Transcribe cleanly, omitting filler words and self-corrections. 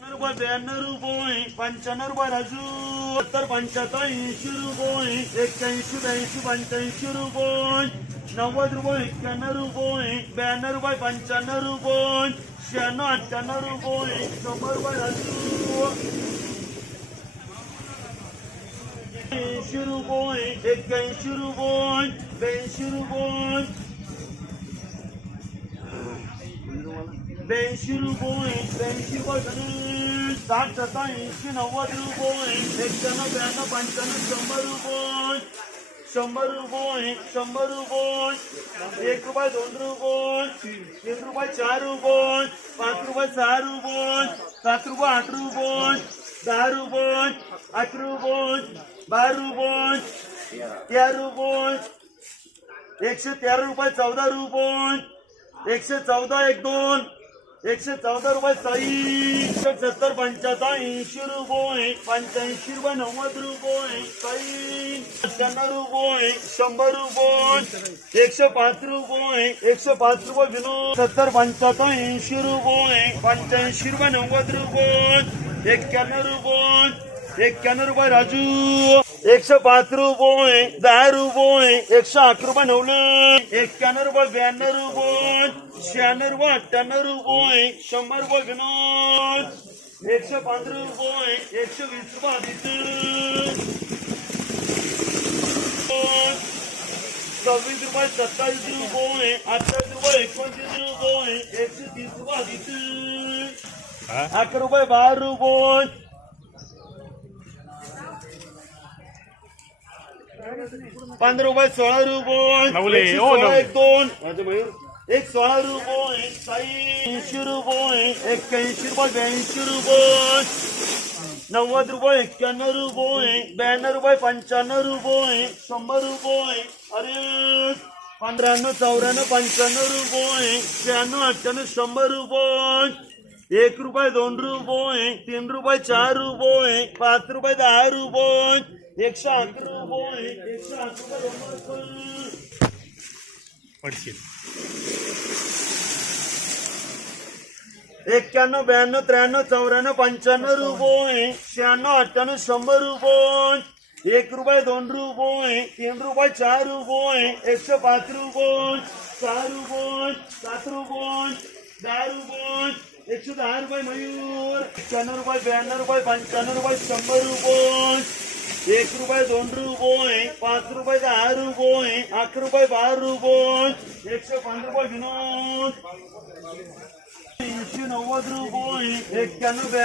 रुपये 92 रुपये 95 रुपये राजू 70 75 80 रुपये 81 82 85 रुपये 90 रुपये 91 रुपये 92 रुपये 95 रुपये 96 98 रुपये 100 रुपये राजू 80 रुपये 81 रुपये 82 रुपये 82 रुपये 82 रुपये 60 70 80 90 रुपये 91 92 95 100 रुपये 100 रुपये 100 रुपये 1 रुपये 2 रुपये 3 रुपये 4 रुपये 5 रुपये 6 रुपये 7 रुपये 8 रुपये 10 रुपये 8 रुपये 12 रुपये 13 रुपये 113 रुपये 14 रुपये 114 1 2 114 रुपये 70 75 80 रुपये 85 रुपये 90 रुपये 95 रुपये 100 रुपये 105 रुपये 105 रुपये विनोद 70 75 80 रुपये 85 रुपये 90 रुपये 91 रुपये 91 रुपये राजू 105 रुपये 10 रुपये 108 रुपये 91 रुपये 92 रुपये 96 रुपये 98 रुपये 100 रुपये विनोद 105 रुपये 120 रुपये आदित्य 26 रुपये 27 रुपये 28 रुपये 29 रुपये 130 रुपये आदित्य 11 रुपये 12 रुपये 15 रुपये 16 रुपये 1 2 एक 16 रुपये 80 रुपये 81 रुपये 82 रुपये 90 रुपये 91 रुपये 92 रुपये 95 रुपये 100 रुपये अरे 95 94 95 रुपये 96 98 100 रुपये 1 रुपये 2 रुपये 3 रुपये 4 रुपये 5 रुपये 10 रुपये 108 रुपये 108 रुपये 91 92 93 94 95 रुपये 96 98 100 रुपये 1 रुपये 2 रुपये 3 रुपये 4 रुपये 105 रुपये 4 रुपये 7 रुपये 10 रुपये 110 रुपये मयूर 91 रुपये 92 रुपये 95 रुपये 100 रुपये 1 रुपये 2 रुपये 5 रुपये 10 रुपये 11 रुपये 12 रुपये 105 रुपये विनोद 90 रुपये 91 92